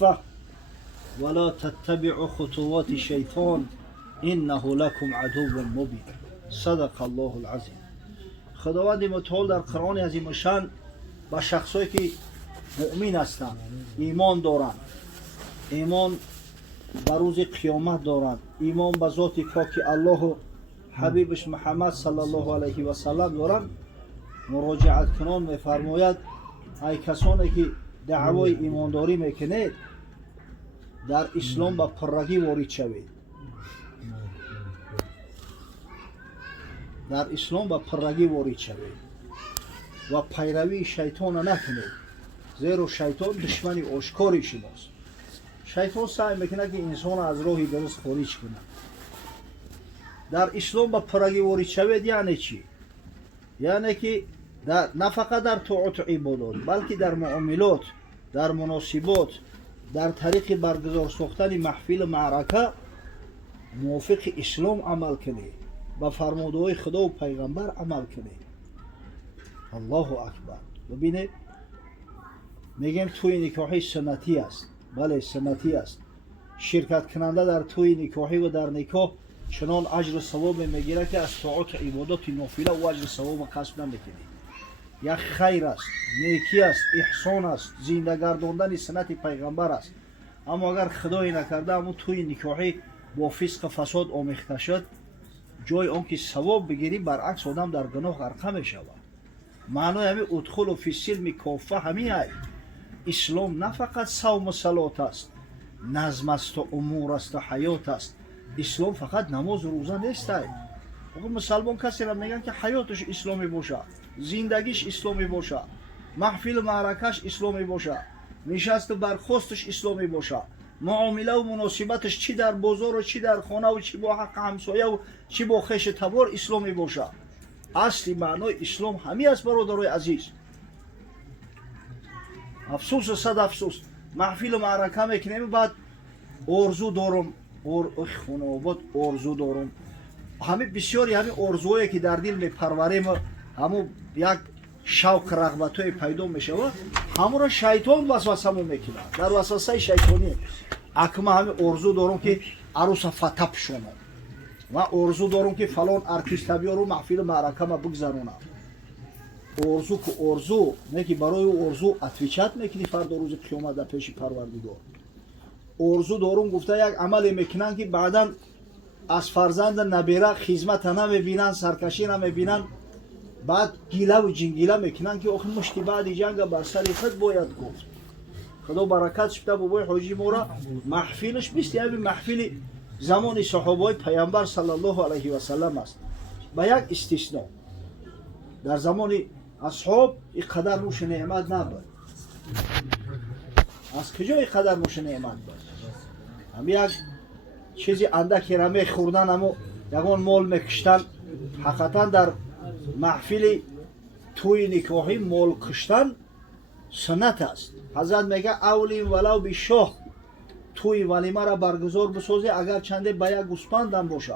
كافة ولا تتبعوا خطوات الشيطان إنه لكم عدو مبين. صدق الله العظيم. خداوند متعال در قرآن عظیم شان با شخصایی که مؤمن هستند، ایمان دارند، ایمان به روز قیامت دارند، ایمان به ذات پاک الله و حبیبش محمد صلی الله علیه و سلم دارند، مراجعت کنان میفرماید ای کسانی که دعوای ایمانداری میکنید در اسلام به پرگی وارد شوید. در اسلام به پرگی وارد شوید و پیروی شیطان نکنید، زیرا شیطان دشمن آشکار شماست. شیطان سعی میکنه که انسان از راه درست خارج کنه. در اسلام به پرگی وارد شوید یعنی چی؟ یعنی که نه فقط در طاعت و عبادات بلکه در معاملات، در مناسبات، در طریق برگزار ساختن محفل معرکه موافق اسلام عمل کنید، با فرمودهای خدا و پیغمبر عمل کنید. الله اکبر. ببینید میگیم توی نکاحی سنتی است. بله سنتی است. شرکت کننده در توی نکاحی و در نکاح چنان اجر و ثواب میگیره که از طاعت و عبادات نافله و اجر و ثواب کسب نمیکنه. یک خیر است، نیکی است، احسان است، زنده گرداندن سنت پیغمبر است. اما اگر خدای نکرده همون توی نکاحی با فسق و فساد آمیخته شد، جای آن که ثواب بگیری برعکس آدم در گناه غرقه می شود. معنای همین ادخل و فی السلم کافه همین است. اسلام نه فقط صوم و صلات است، نظم است و امور است و حیات است. اسلام فقط نماز و روزه نیست. مسلمان کسی را میگن که حیاتش اسلامی باشه، زندگیش اسلامی باشه، محفل معرکش اسلامی باشه، نشست و برخاستش اسلامی باشه، معامله و مناسبتش چی در بازار و چی در خانه و چی با حق همسایه و چی با خویش تبار اسلامی باشه. اصلی معنای اسلام همین است برادرای عزیز. افسوس و صد افسوس محفل معرکه میکنیم بعد آرزو دارم خونه آباد آرزو دارم. همین بسیاری همین آرزوهایی که در دل میپروریم همون یک شوق رغبتای پیدا میشود، همون را شیطان وسوسه میکنه. در وسوسه شیطانی اکما همین آرزو دارم که عروس فتح پشونم و آرزو دارم که فلان ارتیست بیارم محفل معرکه ما بگذرونم. آرزو که آرزو نه که برای آرزو اتویچت میکنی فردا روز قیامت در پیش پروردگار. آرزو دارم گفته یک عمل میکنن که بعدا از فرزند نبیره خدمت نمیبینن، سرکشی نمیبینن، بعد گیله و جنگیله میکنن که آخه مشتی بعد جنگ بر سر خود باید گفت. خدا برکت شده بابای حاجی مورا محفلش بیست یعنی محفل زمان صحابه پیامبر صلی الله علیه و سلم است. با یک استثناء در زمان اصحاب اینقدر نوش نعمت نبود. از کجا اینقدر نوش نعمت بود؟ هم یک چیزی اندکی را میخوردن اما یکان مال میکشتن. حقیقتا در محفل توی نکاحی مال کشتن سنت است. حضرت میگه اولین ولو بشاه توی ولیمه را برگزار بسازی اگر چنده به یک گوسپندم باشه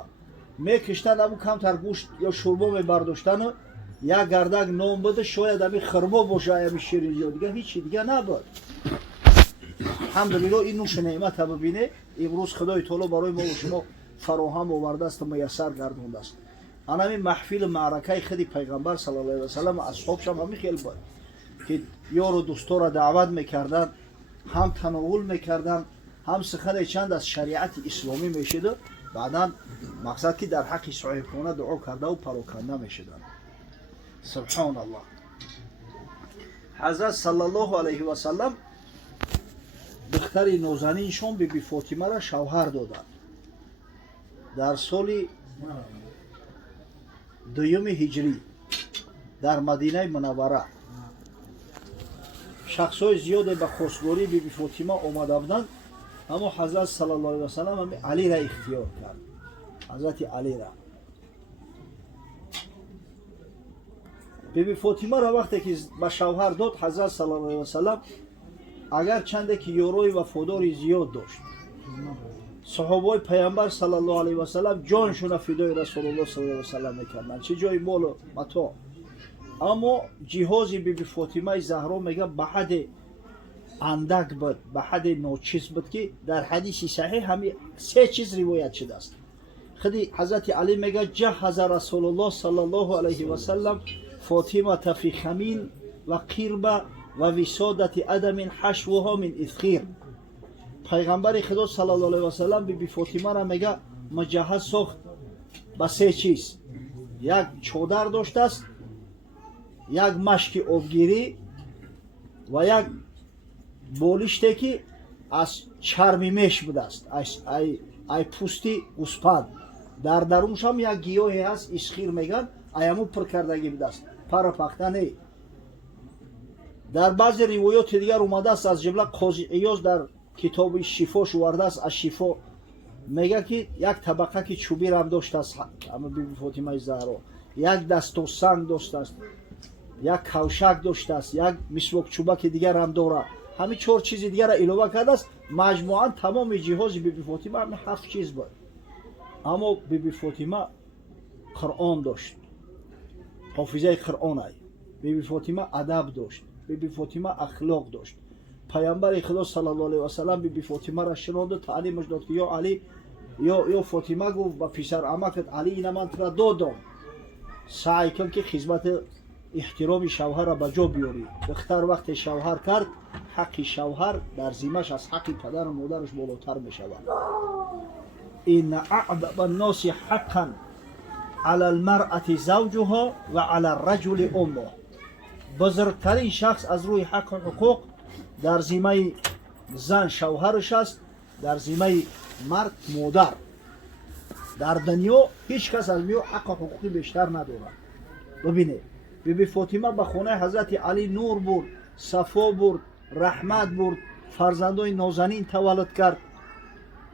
میکشتن اما کمتر گوشت یا شوربا میبرداشتن و یک گردک نام بده شاید همی خرما باشه یا شیرینی یا دیگه هیچی دیگه نبود. الحمدلله این نوش نعمت ببینه امروز خدای تعالی برای ما و شما فراهم آورده است و میسر گردونده است. آن همین محفل معرکه خودی پیغمبر صلی الله علیه و سلم و اصحابش هم همین خیلی بود که یار و دوستا را دعوت میکردن، هم تناول میکردن، هم سخن چند از شریعت اسلامی میشد. بعدا مقصد که در حق صاحبانه دعا کرده و پراکنده میشدن. سبحان الله. حضرت صلی الله علیه و سلم دختر نازنینشون بی فاطمه را شوهر دادند. در سال دوم هجری در مدینه منوره شخصای زیاد به خواستگاری بی فاطمه آمده بودند، اما حضرت صلی الله علیه و سلم علی را اختیار کرد. حضرت علی را بی فاطمه را وقتی که به شوهر داد حضرت صلی الله علیه و سلم اگر چنده که یاروی وفاداری زیاد داشت، صحابه پیامبر صلی الله علیه و سلم جانشون فدای رسول الله صلی الله علیه و سلم میکردن، چه جای مال و متاع. اما جهازی بی فاطمه زهرا میگه به حد اندک بود به حد ناچیز بود که در حدیث صحیح همین سه چیز روایت شده است. خودی حضرت علی میگه جهز رسول الله صلی الله علیه و سلم فاطمه فی خمین و قربه و وسادت ادم حشوها من اذخیر. پیغمبر خدا صلی الله علیه و سلم بی فاطمه را میگه مجهز ساخت با سه چیز. یک چادر داشته است، یک مشک آبگیری و یک بالشتی که از چرم میش بوده است، ای پوستی گوسپند. در درونش هم یک گیاهی هست اسخیر میگن، ایامو پر کردگی بوده است، پر پختنی. در بعضی روایات دیگر اومده است، از جمله قاضی عیاض در کتاب شفاش آورده است، از شفا میگه که یک طبقه که چوبی هم داشته است، اما بیبی فاطمه زهرا یک دستو سنگ داشته است، یک کوشک داشته است، یک مسواک چوبک دیگر هم داره. همین چهار چیز دیگر را علاوه کرده است. مجموعاً تمام جهاز بیبی فاطمه همین 7 چیز بود. اما بیبی فاطمه قرآن داشت، حافظه قرآن ای. بیبی فاطمه ادب داشت، بیبی فاطمه اخلاق داشت. پیامبر خدا صلی الله علیه و سلم بیبی فاطمه را شناخت و تعلیمش داد که یا علی یا فاطمه گفت با پسر عمکت علی اینا من تو را دادم، سعی کن که خدمت احترام شوهر را به جا بیاری. دختر وقت شوهر کرد، حق شوهر در ذمه‌اش از حق پدر و مادرش بالاتر می شود. این اعظم الناس حقا علی المرأة زوجها و علی الرجل امه. بزرگترین شخص از روی حق و حقوق در ذمه زن شوهرش است، در ذمه مرد مادر. در دنیا هیچ کس از میو حق و حقوقی بیشتر نداره. ببینید بیبی فاطمه به خانه حضرت علی نور برد، صفا برد، رحمت برد، فرزندای نازنین تولد کرد.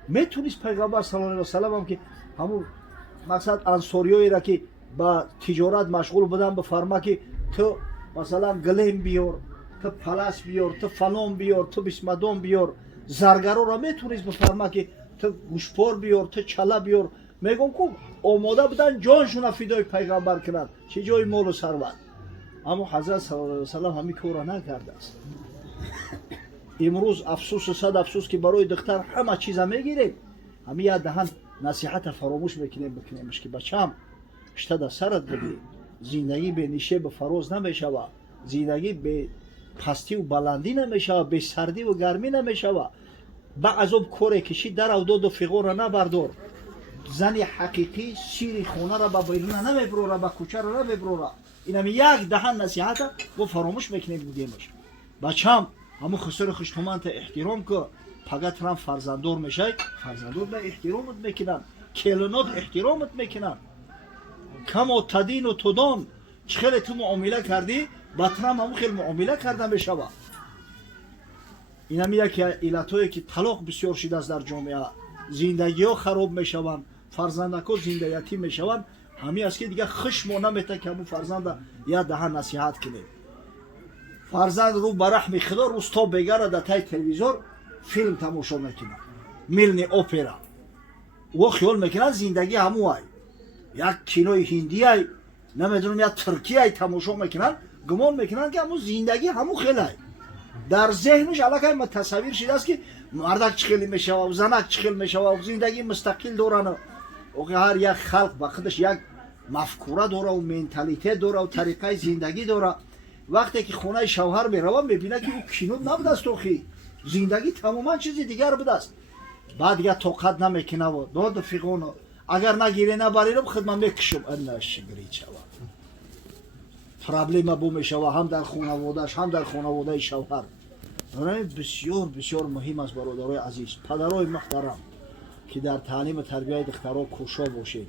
میتونست پیغمبر صلی الله علیه و سلم هم که همون مقصد انصاریایی را که با تجارت مشغول بودن بفرما که تو مثلا گلیم بیار، تو پلاس بیار، تو فلان بیار، تو بسمدان بیار. زرگرا را میتونست بفرما که تو گوشپار بیار، تو چله بیار. میگم که آماده بودن جانشون فدای پیغمبر کنند، چه جای مال و ثروت. اما حضرت صلی الله علیه و سلم همین کارا نکرده است. امروز افسوس و صد افسوس که برای دختر همه چیز میگیریم، همین یه دهن نصیحت فراموش بکنیمش که بچم اشته در سرت بگی، زندگی به نیشه به فراز نمیشوه، زندگی به پستی و بلندی نمیشوه، به سردی و گرمی نمیشوه. با عذاب کار کشی در او داد و فقور را نبردار. زن حقیقی سیر خونه را با بیرون نمیبروره، با کوچه را نمیبروره. این هم یک دهن نصیحت و فراموش میکنیم بودیمش. بچم همون خسر خوشتومانت احترام که پگت هم فرزندور میشه، فرزندور به احترامت میکنن، کلونات احترامت میکنن. کم و تدین و تدان، چه خیلی تو معامله کردی بطرم همون خیلی معامله کردن بشوه. این هم یکی علتایی که طلاق بسیار شده است در جامعه. زندگی ها خراب میشوند، فرزندک ها زنده یتیم میشوند. همین است که دیگه خشم نمیته که همون فرزند یا دهن نصیحت کنیم. فرزند رو برحم خدا روستا بگره در تای تلویزور فیلم تماشا میکنن، میلن اپرا و خیال میکنن زندگی همو های. یک کینوی هندی های نمیدونم یا ترکی های تماشا میکنن، گمان میکنن که همو زندگی همو خیلی های. در ذهنش علاقه ما تصویر شده است که مردک چه خیلی میشه و زنک چه خیلی میشه و زندگی مستقل دارن و هر یک خلق با خودش یک مفکوره داره و منتالیته داره و طریقه زندگی داره. وقتی که خونه شوهر میروه میبینه که او کینو نبوده است، توخی زندگی تماما چیزی دیگر بوده است. بعد دیگه طاقت نمیکنه و داد فقون اگر نگیره نبریرم خدمت میکشم الله شگری چوا. پرابلم بو میشوه هم در خانواده‌اش هم در خانواده شوهر. بسیار بسیار مهم است برادرای عزیز، پدرای محترم که در تعلیم و تربیت دخترها کوشا باشید.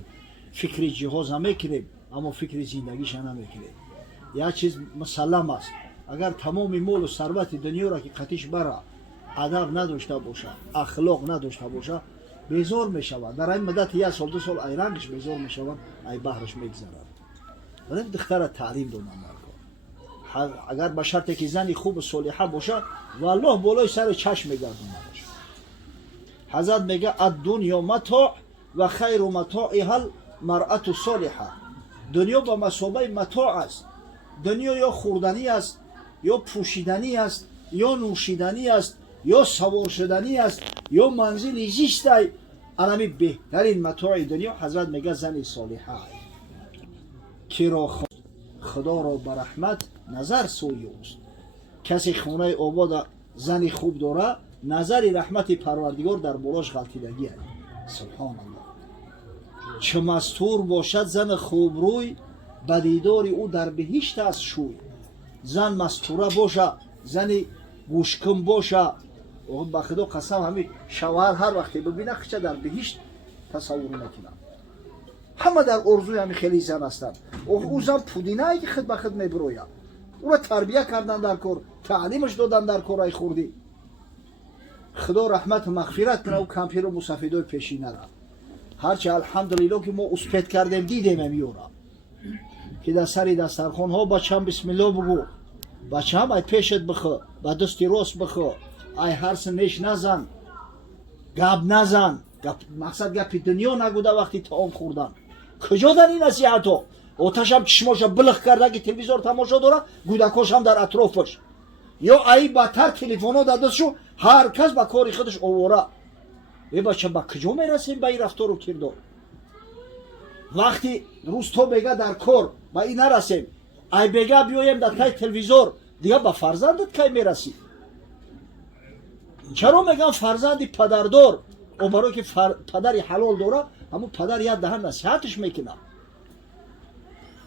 فکر جهاز هم میکنیم اما فکر زندگیش نمیکنیم. یک چیز مسلم است، اگر تمام مال و ثروت دنیا را که قطیش بره ادب نداشته باشه، اخلاق نداشته باشه، بیزار میشود. در این مدت یک سال دو سال ایرانش بیزار میشود، ای بحرش میگذرد. ولی دختر تعلیم دادن مرد، اگر به شرطی که زنی خوب و صالحه باشه والله بالای سر چشم میگردونش. حضرت میگه الدنیا متاع و خیر متاعها المرأة الصالحه. دنیا با مثابه متاع است. دنیا یا خوردنی است یا پوشیدنی است یا نوشیدنی است یا سوار شدنی است یا منزل زیست است. انمی بهترین متاع دنیا حضرت میگه زن صالحه که را خدا را به رحمت نظر سوی اوست. کسی خانه آباد زنی خوب داره نظر رحمت پروردگار در بالاش غلطیدگی است. سبحان الله. چه مستور باشد زن خوب روی به دیدار او در بهشت است شوی. زن مستوره باشه زن گوشکم باشه به خدا قسم همین شوهر هر وقتی ببینه خچه در بهشت تصور نکنه. همه در ارزوی همین خیلی زن هستند. او زن پودینه ای که خود به خود میبروید. او را تربیه کردن در کار تعلیمش دادن در کارهای خوردی. خدا رحمت و مغفرت کنه او کمپیر و مسافیدای پیشینه را. هرچه الحمدلله که ما اسپیت کردیم دیدیم میورا که در سری دسترخوان ها بچم بسم الله بگو بچم ای پیشت بخو با دستی راست بخو ای هرس نیش نزن گپ نزن مقصد گپی دنیا نگوده وقتی طعام خوردن کجا در این نصیحتو آتش هم چشماش بلخ کرده که تلویزیون تماشا داره گودکاش هم در اطرافش یا ای بدتر تلفن‌ها در دستشو هر کس با کاری خودش آواره. ای بچه با کجا میرسیم به این رفتار و کردار؟ وقتی روز تو بگه در کار با این نرسیم ای بگه بیایم در تای تلویزور دیگه با فرزندت کی میرسی؟ چرا میگم فرزندی پدردار او برای که پدری حلال داره همون پدر یاد دهن نصیحتش میکنه.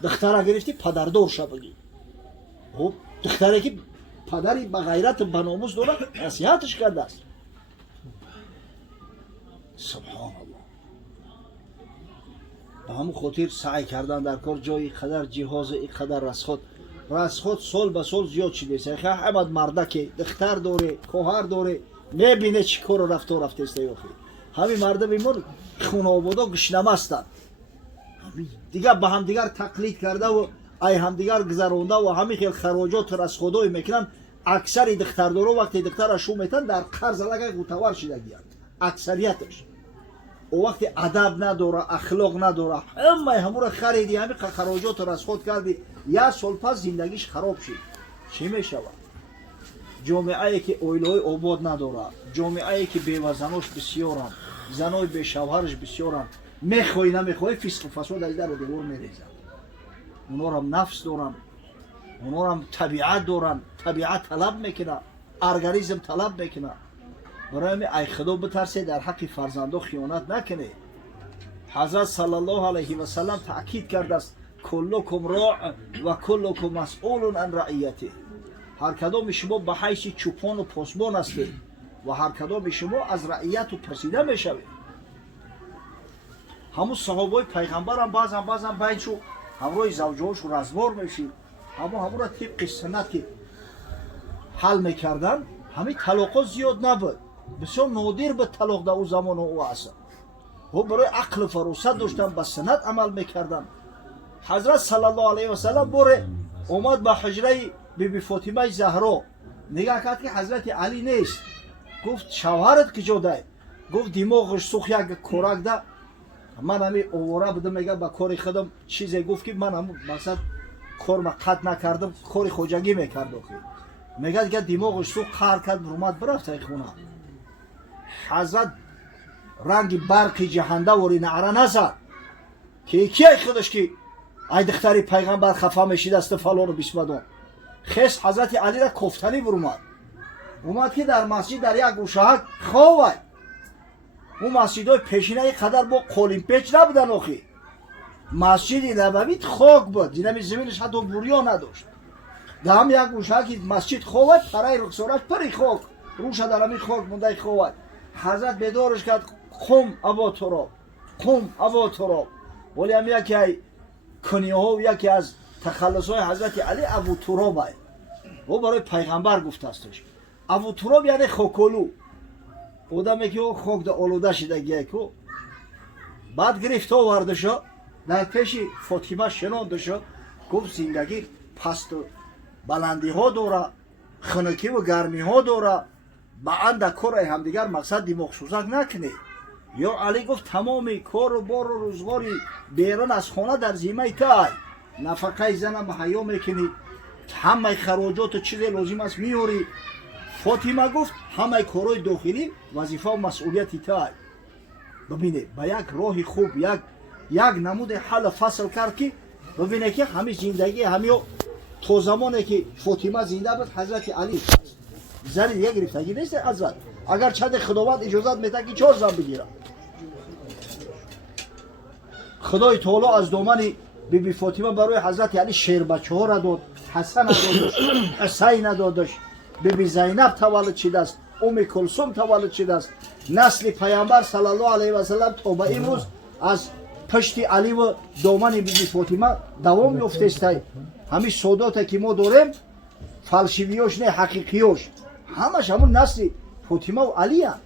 دختره گرفتی پدردار شو بگی. خب دختره که پدری با غیرت و ناموس داره نصیحتش کرده است. سبحان الله. به همون خاطر سعی کردن در کار جای قدر جهاز قدر رسخود سال به سال زیاد شده است. همه مرده که دختر داره خواهر داره میبینه چی کار رفته است یاخی. همین مرده بیمون خونه آبادا گشنمه هستند. دیگه به هم دیگر تقلید کرده و ای هم دیگر گذرونده و همین خیلی خراجات رسخودای میکنن. اکثر دختردارا وقتی دختر شو میتن در قرض لگه گوتوار شده گیرد. اکثریتش او وقتی ادب نداره اخلاق نداره همه خریدی همین خراجات رسخود کردی یا سال پس زندگیش خراب شد چی میشود؟ جامعه ای که اویلای آباد نداره جامعه ای که بیوزناش بسیارن زنای به شوهرش بسیارن میخوای نمیخوای فسق و فساد از در و دیوار میریزن. اونا هم نفس دارن اونا هم طبیعت دارن طبیعت طلب میکنه ارگاریزم طلب میکنه. برای ای خدا بترسه در حق فرزندو خیانت نکنه. حضرت صلی الله علیه و سلم تاکید کرده است کلکم راع و کلکم مسئول عن رعیته. هر کدام شما به حیث چوپان و پاسبان هستید و هر کدام شما از رعیت و پرسیده میشوید. همون صحابه پیغمبر هم بعضا بینشو همراه زوجهاشو رزوار میشید همون را طبق سنت که حل میکردن همین طلاق زیاد نبود. بسیار نادر به طلاق در او زمان و او عصر و برای عقل فراست داشتن به سنت عمل میکردن. حضرت صلی الله علیه و سلم باره اومد به حجره بیبی فاطمه زهرا نگاه کرد که حضرت علی نیست. گفت شوهرت کجا ده؟ گفت دماغش سوخت یک کورک ده. من همی اواره بودم میگه با کاری خودم چیزی گفت که من هم مقصد کار ما قطع نکردم کاری خوجگی میکرد میگه دیگه دماغش سوخت خر کرد اومد برفت خونه. حضرت رنگ برقی جهنده وری نعره نزد که کی خودش که ای دختری پیغمبر خفه میشید است فلان و بیسمدان خیست حضرت علی را کفتنی اومد که در مسجد در یک گوشه خواه اون مسجدهای پیشینه قدر با قولین پیچ نبودن آخی مسجد نبوی خاک بود زینمی زمینش حتی بوریا نداشت در هم یک گوشه که مسجد خواه پرای رخسارش پری خاک روش در همی خاک مونده خواه. حضرت بیدارش کرد قم ابا تراب ولی هم یکی کنیه ها و یکی از تخلص های حضرت علی ابو تراب های و برای پیغمبر گفت استش ابو تراب یعنی خاکولو بودم که خاک در آلوده شده گیه که بعد گرفت آورده شد در پیش فاطمه شنانده شد گفت زندگی پست و بلندی ها داره خنکی و گرمی ها داره با اند کار همدیگر مقصد دماغ سوزک نکنه. یا علی گفت تمام کار و بار و روزگاری بیرون از خانه در زیمه تای نفقه زنم حیا میکنی همه خراجات و چیز لازم است میاری فاطمه گفت همه کارهای داخلی وظیفه و مسئولیتی تا. ببینید با یک راه خوب یک نمود حل فصل کرد که ببینید که همه زندگی همه تو زمانی که فاطمه زنده بود حضرت علی زن یک گرفتگی نیست حضرت. اگر چند خداوند اجازت میده که 4 زن بگیره. خدای تعالی از دامن بیبی فاطمه برای حضرت علی شیر بچه ها را داد، حسن را داد، حسین دادش، بیبی زینب تولد شده است، کلثوم تولد شده است. نسل پیامبر صلی الله علیه و سلم تا به امروز از پشت علی و دامن بیبی فاطمه دوام یافته است. همین ساداتی که ما داریم فلسفیاش نه حقیقیاش همش همون نسل فاطمه و علی هست.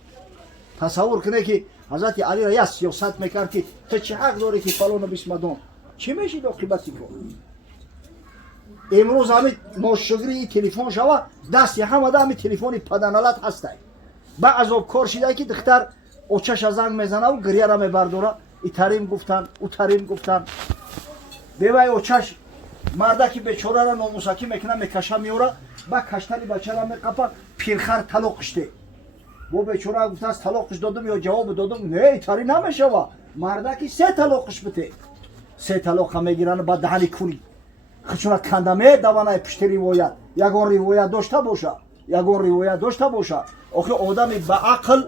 تصور کنه که حضرت علی را یک سیاست میکرد که تو چه حق داری که فلان و بسمدان چی میشید عاقبتی کن. امروز همین ناشکری تلفن شوه دستی همه ده همین تلفن پدنالت هسته. با عذاب کار شده که دختر اوچش زنگ میزنه و گریه را میبرداره. ای تریم گفتن او تریم گفتن بیوی اوچش مرده که بیچاره را ناموسکی میکنه میکشه میوره با کشتنی بچه را میقپه پیرخر طلاق کشته. و بیچاره گفته است طلاقش دادم یا جواب دادم نه ایتاری نمیشوه. مرده که 3 طلاقش بده 3 طلاق هم میگیرن با دهنی کوری خچونه کندمه دوانه پشت روایت یگان روایت داشته باشه آخه آدمی با عقل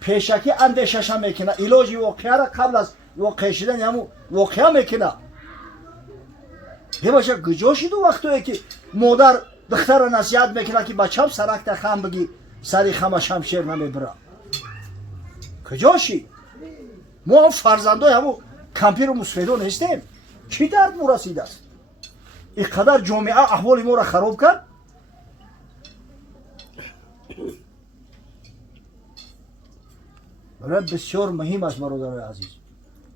پیشکی اندیشش هم میکنه علاجی واقعه را قبل از واقع شدن همون واقعه میکنه. باشه گجا شد و وقتی که مادر دختر را نصیحت میکنه که بچه‌م سرک تا خم بگی سری خم شمشیر نمیبره کجا شی؟ ما هم فرزندای همون کمپیر و مسفیدو نیستیم. چی درد مو رسیده است؟ اینقدر جامعه احوال ما را خراب کرد. بسیار مهم است برادرای عزیز.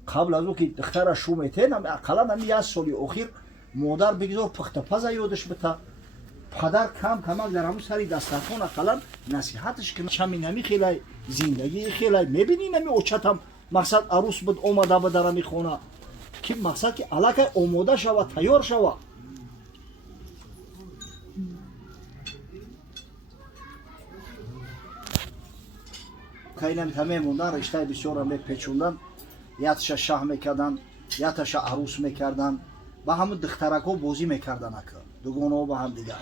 قبل از او که دختر شو میتین اقلا نمی 1 سال اخیر مادر بگذار پخت پز یادش بته پدر کمک در همون سری دسترخوان اقلا نصیحتش کنه. چمی نمی خیلی زندگی خیلی میبینی نمی اوچت هم مقصد عروس بود اومده به در می خونه که مقصد که علاقه آماده شوه تیار شوه. کینم همه موندن رشته بسیار هم پیچوندن یتش شاه میکردن یتش عروس میکردن با همون دخترک ها بازی میکردن دوگانه ها با هم دیگر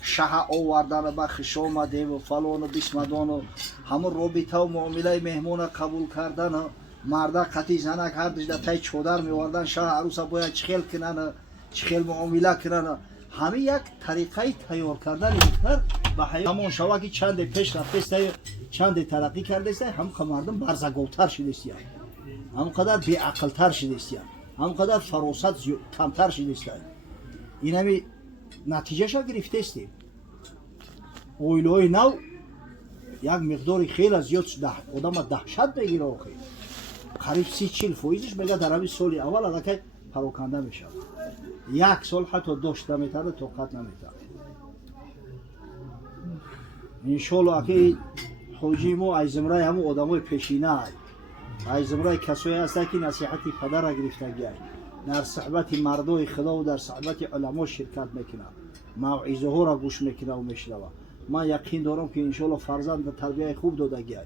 شاه آوردن با خش آمده و فلان و بسمدان و همون رابطه و معامله مهمون قبول کردن مرده قطعی زنک هر دجده تای چودر میوردن شاه عروس باید چخیل کنن چخیل معامله کنن. همه یک طریقه تیار کردن دختر به حیات همون شوا که چند پیش رفته چند ترقی کرده است هم که مردم برزگوتر شده است هم قدر بی عقل تر شده است هم قدر فراست کمتر شده است. این همی نتیجه شا گرفته است. اویلوی نو یک مقداری خیلی زیاد آدم دهشت بگیره آخه قریب 30-40 فایزش بگه در همین سال اول الکی پراکنده میشه. 1 سال حتی داشت نمیتره طاقت نمیتره. انشالله که حاجی ما از زمره همون آدمای پیشینه از زمره کسایی هست که نصیحتی پدر را گرفته گیه در صحبت مردای خدا و در صحبت علما شرکت میکنه موعظه ها را گوش میکنه و میشنوه. من یقین دارم که انشالله فرزند به تربیت خوب داده گیه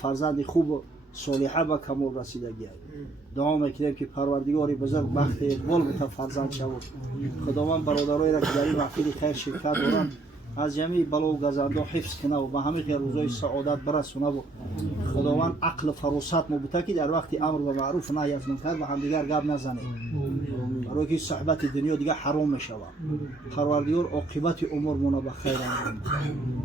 فرزند خوب و صالحه به کمال رسیده گیه. دعا میکنیم که پروردگار بزرگ بخت اقبال بده فرزند شود. خداوند برادرای را که در این محفل خیر شرکت دارن از جمعی بلا و گزنده حفظ کنه و به همه خیر روزای سعادت برسونه و خداوند عقل فراست مبته که در وقت امر و معروف نهی از منکر به همدیگر گپ نزنیم برای که صحبت دنیا دیگه حرام میشوه. پروردگار عاقبت امور مون به خیر انجام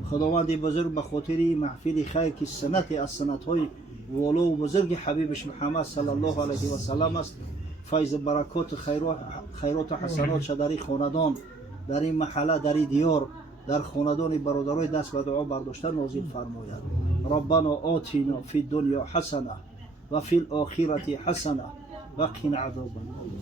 خداوند بزرگ به خاطر محفل خیر که سنت از سنت‌های والا و بزرگ حبیبش محمد صلی الله علیه و سلم است. فیض برکات خیرات و حسنات شدری خاندان در این محله در این دیار در خاندان برادرای دست به دعا برداشته نازل فرماید. ربنا آتینا فی الدنیا حسنه و فی الاخره حسنه و قنا عذاب النار.